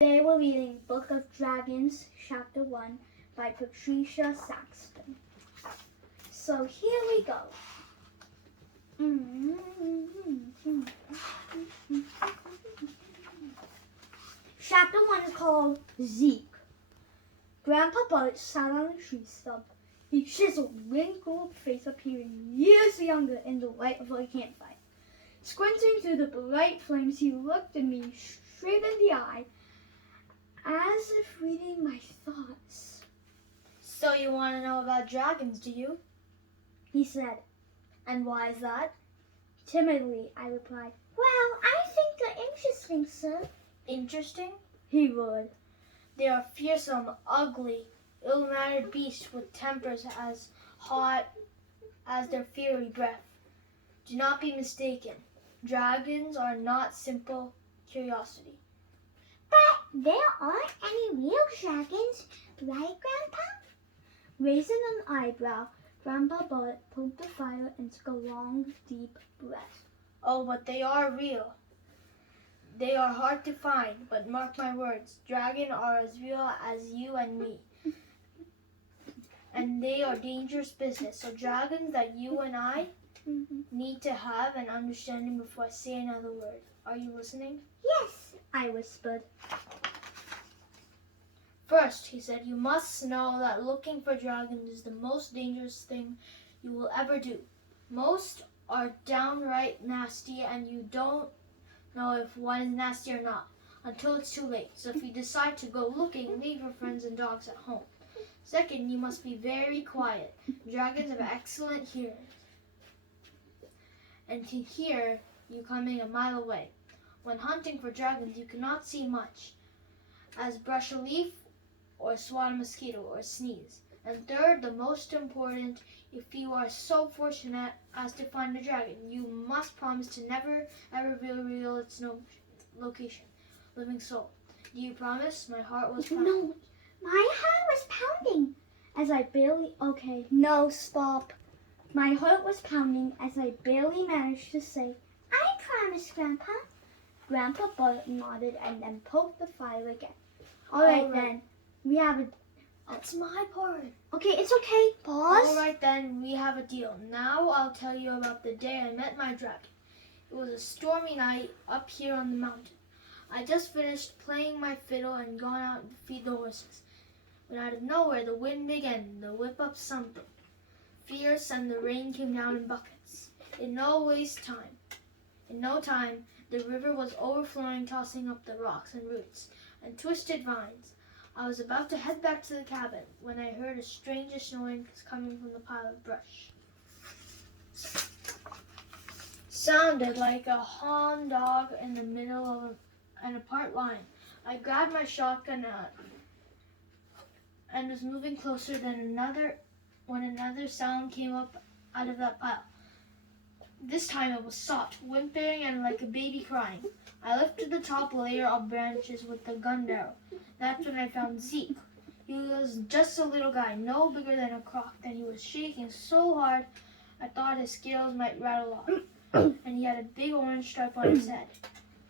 They were reading Book of Dragons, Chapter 1 by Patricia Saxton. So here we go. Chapter 1 is called Zeke. Grandpa Bud sat on a tree stump. His chiseled, wrinkled face appearing years younger in the light of a campfire. Squinting through the bright flames, he looked at me straight in the eye, as if reading my thoughts. So you want to know about dragons, do you? He said. And why is that? Timidly, I replied, "Well, I think they're interesting, sir." Interesting? He roared. They are fearsome, ugly, ill-mannered beasts with tempers as hot as their fiery breath. Do not be mistaken. Dragons are not simple curiosity. But there aren't any real dragons, right, Grandpa? Raising an eyebrow, Grandpa Bud poked the fire and took a long, deep breath. Oh, but they are real. They are hard to find, but mark my words, dragons are as real as you and me. And they are dangerous business. So dragons that you and I need to have an understanding before I say another word. Are you listening? Yes, I whispered. First, he said, you must know that looking for dragons is the most dangerous thing you will ever do. Most are downright nasty, and you don't know if one is nasty or not until it's too late. So if you decide to go looking, leave your friends and dogs at home. Second, you must be very quiet. Dragons have excellent hearing and can hear you coming a mile away. When hunting for dragons, you cannot see much, as brush a leaf or swat a mosquito or sneeze. And third, the most important, if you are so fortunate as to find a dragon, you must promise to never ever reveal its location. Living soul. Do you promise? My heart was pounding. No, my heart was pounding as I barely... Okay, no, stop. My heart was pounding as I barely managed to say, "I promise, Grandpa." Grandpa Bud nodded and then poked the fire again. All right, then. We have a... That's my part. Okay, it's okay. Pause. All right, then. We have a deal. Now I'll tell you about the day I met my dragon. It was a stormy night up here on the mountain. I just finished playing my fiddle and gone out to feed the horses, when out of nowhere the wind began to whip up something fierce, and the rain came down in buckets. In no time, the river was overflowing, tossing up the rocks and roots and twisted vines. I was about to head back to the cabin when I heard a strange noise coming from the pile of brush. Sounded like a hound dog in the middle of an apart line. I grabbed my shotgun and was moving closer when another sound came up out of that pile. This time it was soft, whimpering, and like a baby crying. I lifted the top layer of branches with the gun barrel. That's when I found Zeke. He was just a little guy, no bigger than a crock, and he was shaking so hard I thought his scales might rattle off. And he had a big orange stripe on his head,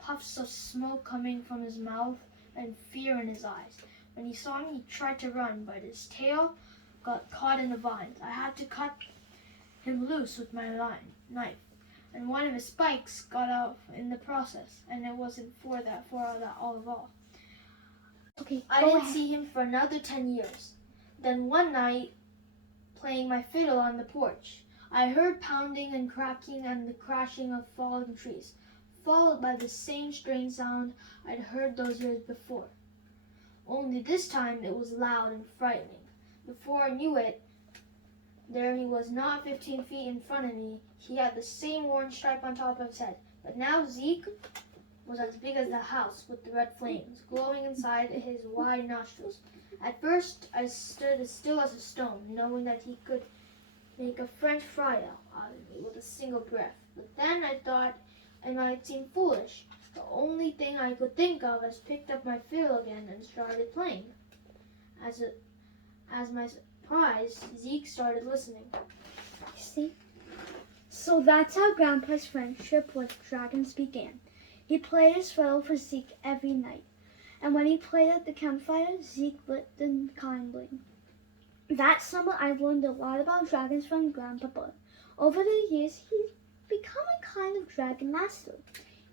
puffs of smoke coming from his mouth, and fear in his eyes. When he saw me, he tried to run, but his tail got caught in the vines. I had to cut him loose with my knife, and one of his spikes got off in the process, and it wasn't for that all of all. Okay, I didn't see him for another 10 years. Then one night, playing my fiddle on the porch, I heard pounding and cracking and the crashing of falling trees, followed by the same strange sound I'd heard those years before. Only this time it was loud and frightening. Before I knew it, there he was, not 15 feet in front of me. He had the same orange stripe on top of his head. But now Zeke was as big as the house, with the red flames glowing inside his wide nostrils. At first, I stood as still as a stone, knowing that he could make a French fry out of me with a single breath. But then I thought I might seem foolish. The only thing I could think of was picked up my fiddle again and started playing. As my surprise, Zeke started listening. See? So that's how Grandpa's friendship with dragons began. He played his fiddle for Zeke every night, and when he played at the campfire, Zeke listened kindly. That summer, I learned a lot about dragons from Grandpapa. Over the years, he's become a kind of dragon master.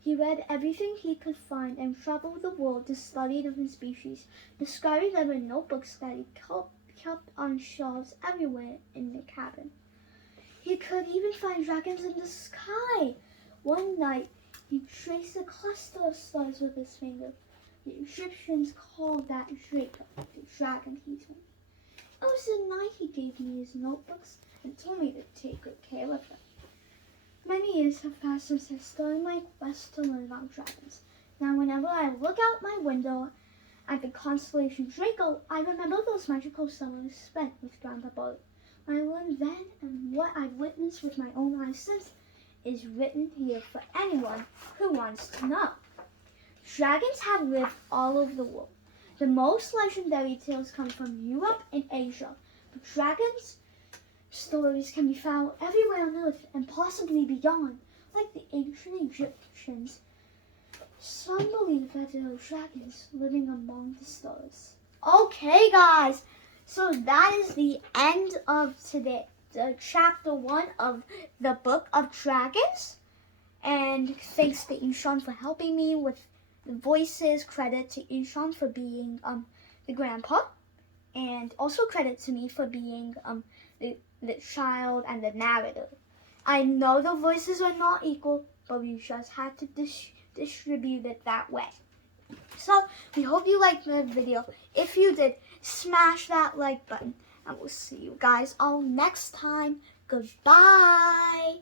He read everything he could find and traveled the world to study different species, discovering them in notebooks that he kept on shelves everywhere in the cabin. He could even find dragons in the sky. One night, he traced a cluster of stars with his finger. The Egyptians called that Jacob, the dragon he told me. It was the night he gave me his notebooks and told me to take good care of them. Many years have passed since I started my quest to learn about dragons. Now whenever I look out my window at the constellation Draco, I remember those magical summers spent with Grandpapa. What I learned then and what I've witnessed with my own eyes since is written here for anyone who wants to know. Dragons have lived all over the world. The most legendary tales come from Europe and Asia, but dragons' stories can be found everywhere on Earth and possibly beyond, like the ancient Egyptians. Some believe that there are dragons living among the stars. Okay, guys, so that is the end of chapter 1 of the Book of Dragons. And thanks to Ishan for helping me with the voices. Credit to Ishan for being the grandpa. And also credit to me for being the child and the narrator. I know the voices are not equal, but we just had to distribute it that way. So, we hope you liked the video. If you did, smash that like button. And we'll see you guys all next time. Goodbye.